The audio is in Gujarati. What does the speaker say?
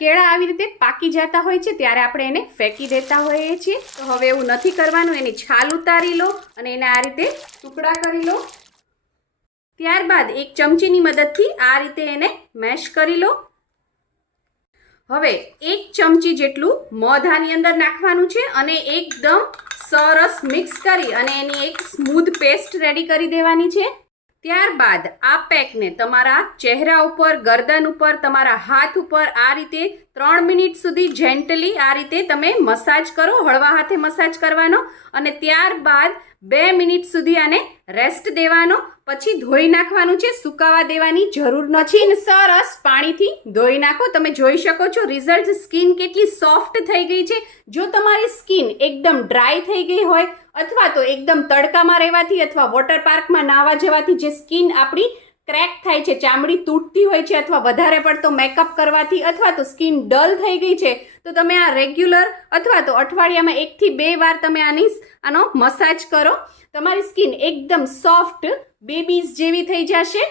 કેળા આવી રીતે પાકી જતા હોય છે ત્યારે આપણે એને ફેંકી દેતા હોઈએ છીએ. તો હવે એવું નથી કરવાનું. એની છાલ ઉતારી લો અને એને આ રીતે ટુકડા કરી લો. ત્યારબાદ એક ચમચીની મદદથી આ રીતે એને મેશ કરી લો. હવે 1 ચમચી જેટલું મધ આની અંદર નાખવાનું છે અને એકદમ સરસ મિક્સ કરી અને એની એક સ્મૂધ પેસ્ટ રેડી કરી દેવાની છે. ત્યારબાદ આ પેકને તમારા ચહેરા ઉપર, ગરદન ઉપર, તમારા હાથ ઉપર આ રીતે 3 મિનિટ સુધી જેન્ટલી આ રીતે તમે મસાજ કરો. હળવા હાથે મસાજ કરવાનો અને ત્યારબાદ 2 મિનિટ સુધી આને રેસ્ટ દેવાનો. પછી ધોઈ નાખવાનું છે. સુકાવા દેવાની જરૂર નથી. સરસ પાણીથી ધોઈ નાખો. તમે જોઈ શકો છો રિઝલ્ટ. સ્કિન કેટલી સોફ્ટ થઈ ગઈ છે. જો તમારી સ્કિન એકદમ ડ્રાય થઈ ગઈ હોય અથવા તો એકદમ તડકામાં રહેવાથી અથવા વોટર પાર્કમાં નાહવા જવાથી જે સ્કિન આપણી ક્રેક થાય છે, ચામડી તૂટતી હોય છે, અથવા વધારે પડતો મેકઅપ કરવાથી અથવા તો સ્કિન ડલ થઈ ગઈ છે, તો તમે આ રેગ્યુલર અથવા તો અઠવાડિયામાં 1 થી 2 વાર તમે આનો મસાજ કરો. તમારી સ્કિન એકદમ સોફ્ટ બેબીઝ જેવી થઈ જશે.